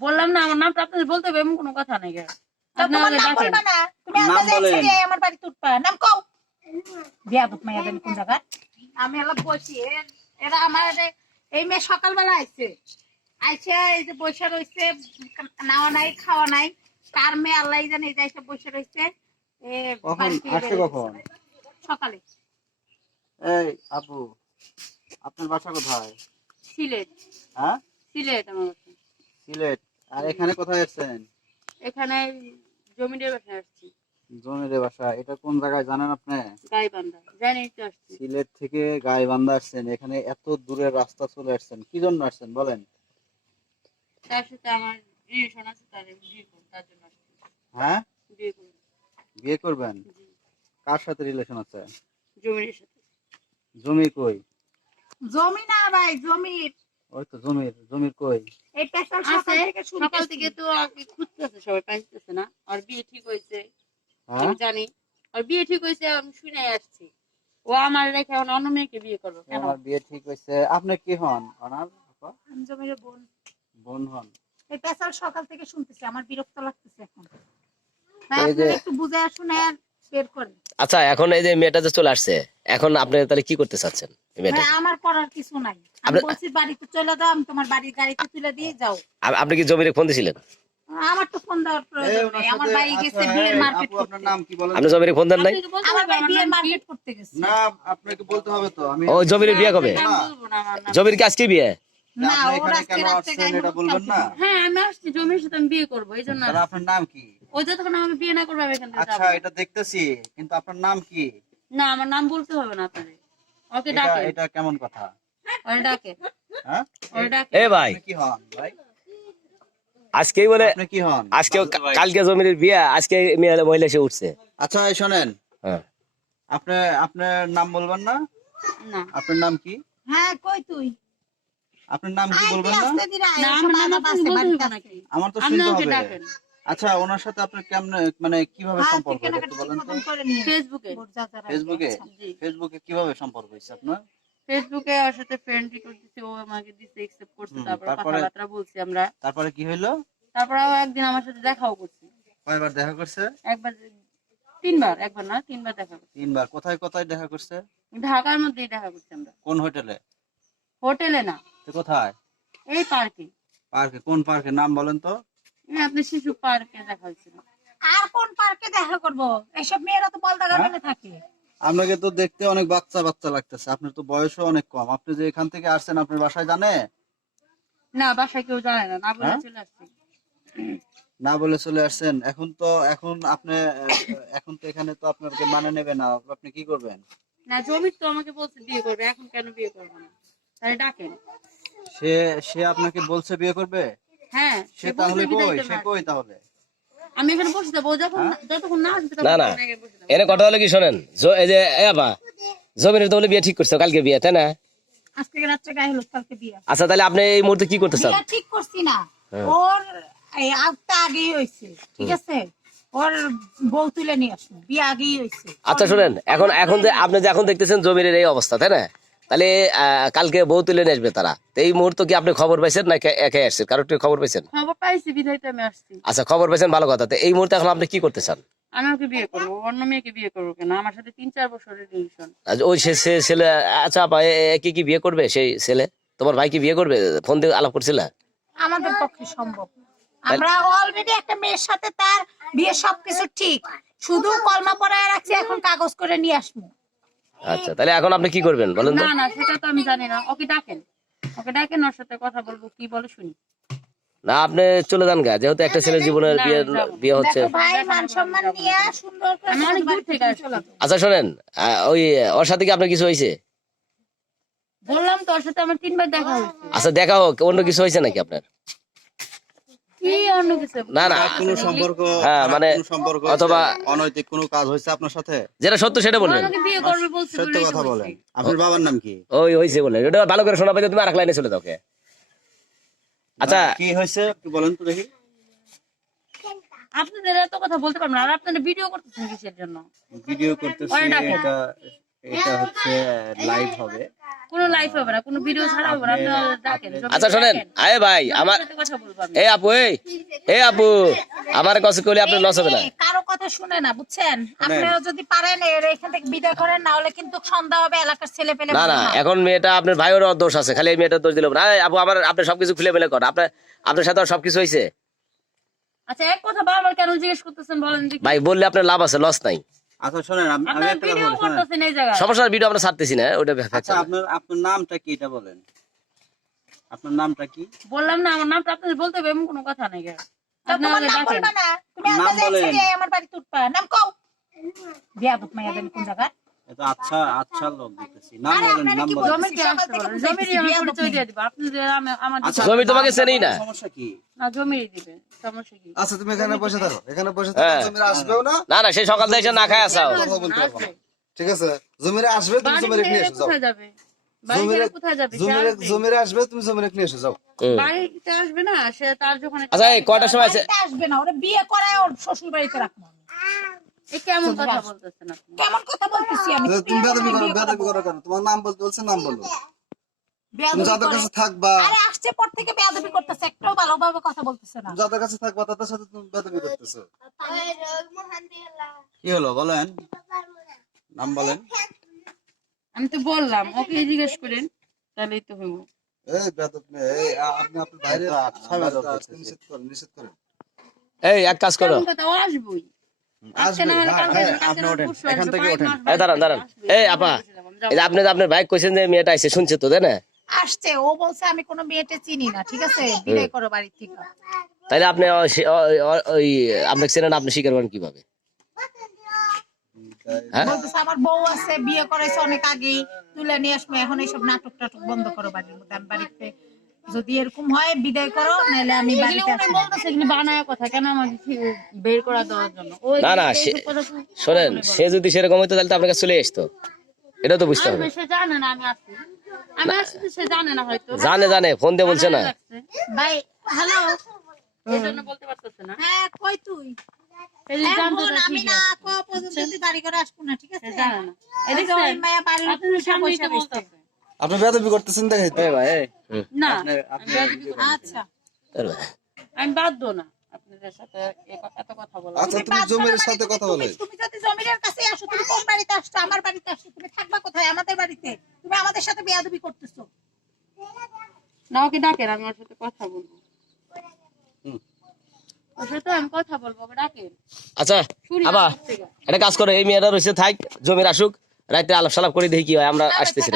বললাম না আমার নামটা আপনাদের বলতে হবে এমন কোনো কথা নেই আমি বসি এরা আমার এই মেয়ে সকালবেলা আইছে। আইছে এই যে বসে রইছে নাওয়া নাই খাওয়া নাই। কার মেয়ে আল্লাহ জানে এই যে বসে। সকালে। এই আপু আপনার বাসা কোথায়? সিলেট। হ্যাঁ? সিলেট আমার। সিলেট। আর এখানে কোথায় আসছেন? এখানে বাসায় আসছি। জমির বাসা এটা কোন জায়গায় জানেন আপনি? গাইবান্ধা জানি তো আসছি। সিলেট থেকে গাইবান্ধা আসছেন এখানে এত দূরের রাস্তা চলে আসছেন কি জন্য আসছেন বলেন? তার সাথে আমার রিলেশন আছে তার বিয়ে করব তার জন্য আসছি। হ্যাঁ? বিয়ে করব। বিয়ে করবেন? কার সাথে রিলেশন আছে? জমির সাথে। জমি কই? জমি না ভাই জমি ওই তো জমির জমির কই? পেশাল সকাল থেকে শুরু সকাল থেকে তো আগে খুঁজতেছে সবাই পাইতেছে না। আর বিয়ে ঠিক হয়েছে হ্যাঁ? আমি জানি। আর বিয়ে ঠিক হয়েছে আমি শুনে আসছি। ও আমার রেখে এখন অন্য মেয়েকে বিয়ে করব কেন? আমার বিয়ে ঠিক হয়েছে। আপনি কি হন ওনার আপা? জমির বোন। বোন হন? এই পেশাল সকাল থেকে শুনতেছি আমার বিরক্ত লাগতেছে এখন। একটু বুঝে শুনে বের করেন। আচ্ছা এখন এই যে মেয়েটা যে চলে আসছে এখন আপনি তাহলে কি করতে চাচ্ছেন? আমার করার কিছু নাই। আমি আপনি- বলছি বাড়িতে চলে দাও আমি তোমার বাড়ির গাড়িতে তুলে দিয়ে যাও। আপনি কি জমির ফোন দিয়েছিলেন আমার তো ফোন দেওয়ার প্রয়োজন ওনার আমার ভাই গেছে আচ্ছা, বিয়ের মার্কেট করতে আপনার নাম কি বলেন? আপনি জমির ফোন দেন নাই? আমার ভাই বিয়ের কি? মার্কেট করতে গেছে। না আপনাকে বলতে হবে তো আমি ও জমির বিয়ে কবে? জমির কি আজকে বিয়ে? না ও আজকে কেন রাত্রে এটা বলবেন না? হ্যাঁ আমি আসছি জমির সাথে আমি বিয়ে করব এই জন্য আপনার নাম কি? ও যতক্ষণ আমাকে বিয়ে না করবে আমি এখান থেকে আচ্ছা এটা দেখতেছি কিন্তু আপনার নাম কি? না আমার নাম বলতে হবে না আপনাদের। ওকে ডাকে। এটা কেমন কথা? ওরে ডাকে। হ্যাঁ? ওরে ডাকে। এ ভাই। কি হন ভাই? আজকেই বলে আপনি কি হন? আজকে কালকে জমির বিয়ে আজকে মেয়ে মহিলা এসে উঠছে। আচ্ছা এই শোনেন। হ্যাঁ। আপনি আপনার নাম বলবেন না? না। আপনার নাম কি? হ্যাঁ কই তুই? আপনার নাম কি বলবেন না? আমার নাম আমার তো আপনি শুনতে ওকে হবে। ডাকেন। আচ্ছা ওনার সাথে আপনার কেমন মানে কীভাবে হ্যাঁ, সম্পর্ক একটু বলেন তো। ফেসবুকে ফেসবুকে। ফেসবুকে কীভাবে সম্পর্ক হয়েছে আপনার? ফেসবুকে ওর সাথে ফ্রেন্ড করতেছি ও আমাকে দিছে একসেপ্ট করছে তারপর কথাবার্তা বলছি আমরা। তারপরে কি হইল? তারপর ও একদিন আমার সাথে দেখাও করছে। কয়বার দেখা করছে? একবার তিনবার একবার না তিনবার দেখা করছে। তিনবার কোথায় কোথায় দেখা করছে? ঢাকার মধ্যেই দেখা করছি আমরা। কোন হোটেলে? হোটেলে না। তো কোথায়? এই পার্কে। পার্কে কোন পার্কে? নাম বলেন তো। আপনি শিশু পার্কে দেখা হয়েছিল। আর কোন পার্কে দেখা করব? এসব মেয়েরা তো বলদা হ্যাঁ? গার্ডেনে থাকে। আপনাকে তো দেখতে অনেক বাচ্চা বাচ্চা লাগতেছে। আপনার তো বয়সও অনেক কম। আপনি যে এখান থেকে আসছেন আপনার বাসায় জানে? না বাসায় কেউ জানে না। না বলে হ্যাঁ? চলে আসছি। না বলে চলে আসছেন? এখন তো এখন আপনি এখন তো এখানে তো আপনাকে মানে নেবে না। আপনি কি করবেন? না জমি তো আমাকে বলছে বিয়ে করবে। এখন কেন বিয়ে করব না? তাহলে ডাকেন। সে সে আপনাকে বলছে বিয়ে করবে? হ্যাঁ সে সে তাহলে কই? সে কই তাহলে? আমি এখানে বসে যাব যখন যতক্ষণ না আসবে না, না। ততক্ষণ আগে বসে যাব। এনে কথা হলো কি শোনেন? এই যে এ বাবা জমির তো বিয়ে ঠিক করছ কালকে বিয়ে তাই না? আজকে রাত্রে গায়ে হলুদ কালকে বিয়ে। আচ্ছা তাহলে আপনি এই মুহূর্তে কি করতে চান? ঠিক করছি না। হ্যাঁ। ওর এই আগটা আগেই হয়েছে ঠিক আছে? ওর বউ তুলে নিয়ে আসব বিয়ে আগেই হয়েছে। আচ্ছা শুনেন এখন এখন যে আপনি যে এখন দেখতেছেন জমির এই অবস্থা তাই না? তাহলে কালকে বউ তুলে নিয়ে আসবে তারা। এই মুহূর্তে কি আপনি খবর পাইছেন না একে আসছেন? কারোর থেকে খবর পাইছেন? খবর পাইছি বিধাইতে আমি আসছি। আচ্ছা খবর পাইছেন ভালো কথা। তো এই মুহূর্তে এখন আপনি কি করতে চান? আমি ওকে বিয়ে করব অন্য মেয়েকে বিয়ে করব কেন? আমার সাথে তিন চার বছরের রিলেশন আজ ওই সে সে- ছেলে আচ্ছা আপা এ- এ কি কি বিয়ে করবে সেই ছেলে? তোমার ভাই কি বিয়ে করবে? ফোন দিয়ে আলাপ করছিল? আমাদের পক্ষে সম্ভব। আমরা অলরেডি একটা মেয়ের সাথে তার বিয়ে সবকিছু ঠিক। শুধু কলমা পড়ায় রাখছি এখন কাগজ করে নিয়ে আসব। আচ্ছা তাহলে এখন আপনি কি করবেন বলেন না না সেটা তো আমি জানি না। ওকে ডাকেন। ওকে ডাকেন ওর সাথে কথা বলব কি বলে শুনি। না আপনি চলে যান গা যেহেতু একটা ছেলের জীবনের বিয়ে বিয়ে হচ্ছে। ভাই মান সম্মান নিয়ে সুন্দর করে আমি অনেক দূর থেকে আসছি। আচ্ছা শোনেন আহ, ওই ওর সাথে কি আপনার কিছু হয়েছে? বললাম তো ওর সাথে আমার তিনবার দেখা হয়েছে। আচ্ছা দেখা হোক অন্য কিছু হয়েছে নাকি আপনার? না না। কোনো সম্পর্ক হ্যাঁ, মানে সম্পর্ক অথবা- অনৈতিক কোনো কাজ হয়েছে আপনার সাথে? যেটা সত্য সেটা বলবেন আমাকে বিয়ে করবে বলছে সত্য কথা বলেন। আপনার বাবার নাম কি? ওই হয়েছে বলে। ওটা ভালো করে শোনা পাইতে তুমি আরেক লাইনে চলে যাও আচ্ছা। কি হয়েছে? একটু বলেন তো দেখি। আপনাদের এত কথা বলতে পারব আর আপনারা ভিডিও করতেছেন কিসের জন্য? ভিডিও করতেছি এটা এটা হচ্ছে লাইভ হবে। কোনো লাইফ হবে না কোনো ভিডিও ছাড়া হবে না। আপনারা ডাকেন আচ্ছা শোনেন। আরে ভাই আমার কথা বলব আমি। এই আপু এই এই আপু আমার কাছে কইলে আপনি লস হবে না। কারও কথা শুনে না বুঝছেন? আপনারা যদি পারেন এর এখান থেকে বিদায় করেন না হলে কিন্তু সন্ধ্যা হবে এলাকার ছেলে পেলে না না এখন মেয়েটা আপনার ভাইয়েরও দোষ আছে খালি এই মেয়েটার দোষ দিল। না আপু আমার আপনি সবকিছু খুলে মেলে কর আপনার আপনার সাথে সবকিছু হয়েছে আচ্ছা এক কথা বারবার কেন জিজ্ঞেস করতেছেন বলেন ভাই বললে আপনার লাভ আছে লস নাই। আচ্ছা শোনেন আমি আমি একটা কথা বলি শোনেন। করতেছেন এই জায়গায়? সমস্যার ভিডিও আমরা ছাড়তেছি না ওটা আচ্ছা আপনার আপনার নামটা কি এটা বলেন? আপনার নামটা কি? বললাম না আমার নামটা আপনি বলতে হবে এমন কোনো কথা নাই। নাম বলবা না। তুমি আমার বাড়ি তুটপা নাম কও। বিয়া বুক মাইয়া কোন জায়গা এটা আচ্ছা আচ্ছা লোক দিতেছি। নাম বলেন নাম বলেন। আচ্ছা জমি তোমাকে চেনেই না। সমস্যা কি? না জমিরই দিবে সমস্যা কি? আচ্ছা তুমি এখানে বসে থাকো। এখানে বসে হ্যাঁ। থাকো জমিরে আসবেও না। না না সেই সকাল থেকে না খায় আসাও। আসবে। ঠিক আছে? জমিরে আসবে তুমি জমিরে নিয়ে ছেড়ে যাও। জমিরে ছেড়ে কোথায় যাবে? সে জমিরে আসবে। তুমি জমিরে নিয়ে এসে যাও। বাড়িতে আসবে না সে তার যখন আচ্ছা কয়টার সময় আছে? আসবে না ওরা বিয়ে করায় ওর শ্বশুর বাড়িতে রাখব কেমন কথা বলতেছেন আপনি? কেমন কথা বলতেছি আমি? তো তুমি বেদবি করো বিয়ে করো কেন? তোমার নাম বলতে বলছে নাম বলো। যাদের কাছে থাকবা আরে আসছে পর থেকে বেয়াদবি করতেছে একটাও ভালোভাবে কথা বলতেছে না। যাদের কাছে থাকবা তাদের সাথে তুমি বেদবি করতেছো। কি হলো বলেন। নাম বলেন। আমি তো বললাম ওকে জিজ্ঞেস করেন তাহলেই তো হইব। এই আপনি আপনার বাইরে। নিষেধ করেন নিষেধ করেন। এই এক কাজ করো। আসবই। আপনি না হলে ওঠেন, পরশু এখান আসবে, থেকে কয়েক ওঠেন। মাস এই দাঁড়ান, দাঁড়ান। আসবে, এই আমি আপা, বসে যাব, যাব। এই যে আপনি আপনার ভাই কইছেন যে মেয়েটা শুনছে তো তাই না? আসছে ও বলছে আমি কোনো মেয়েটে চিনি না ঠিক আছে? বিদায় করো বাড়ি থেকে। তাইলে আপনি ওই আপনাকে চেনেন আপনি স্বীকার করেন কীভাবে? হ্যাঁ আমার বউ আছে বিয়ে করেছে অনেক আগেই তুলে নিয়ে আসবে এখন এইসব নাটক টাটক বন্ধ করো বাড়ির মধ্যে আমি বাড়িতে যদি এরকম হয় বিদায় করো নাহলে আমি বাড়িতে উনি আসব বলতেছে, এগুলো বানায় কথা, কেন আমাকে বের করা দেওয়ার জন্য? না, না, শোনেন সে যদি সেরকম হইতো তাহলে তো আপনার কাছে চলে আসতো এটা তো বুঝতে হবে সে জানে না আমি আসছি। আমি আসছি সে জানে না হয়তো। জানে জানে ফোন দিয়ে বলছে না ভাই হ্যালো এই বলতে পারতেছে না। হ্যাঁ কই তুই এই যে জানতো এখন না আমি না। কো পর্যন্ত বাড়ি করে আসব না ঠিক আছে না। মায়া বসে। আপনি বেদবি করতেছেন এই ভাই না, বেয়াদবি video করব না। আচ্ছা। আমি বাধ্য না আপনাদের সাথে এত কথা বলা আচ্ছা তুমি বাদ জমির সাথে কথা বলো। তুমি- তুমি যদি জমিরের কাছে আসো তুমি কোন বাড়িতে আসছো? আমার বাড়িতে আসছো তুমি থাকবা কোথায়? আমাদের বাড়িতে। তুমি আমাদের সাথে বেয়াদবি করতেছো। না ওকে ডাকেন আমি ওর সাথে কথা বলব। হুম। ওর আমি কথা বলব ডাকেন। আচ্ছা আবার একটা কাজ করে এই মেয়েটা রয়েছে থাক জমির আসুক। রাতে আলাপ সালাপ করে দেখি কি হয় আমরা আসতেছি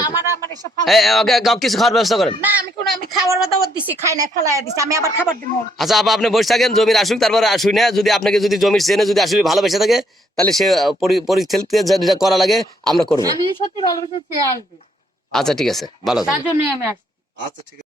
কিছু খাওয়ার ব্যবস্থা করেন। না আমি কোন আমি খাবার দাবার দিছি খাই নাই ফেলাইয়া দিছি আমি আবার খাবার দিব। আচ্ছা আপা আপনি বসে থাকেন জমির আসুক তারপর আসুই না যদি আপনাকে যদি জমির চেনে যদি আসলে ভালোবেসে থাকে তাহলে সে পরিস্থিতিতে যেটা করা লাগে আমরা করব। আমি সত্যি ভালোবাসে আসবে। আচ্ছা ঠিক আছে ভালো তার থাকেন আমি আসছি। আচ্ছা ঠিক আছে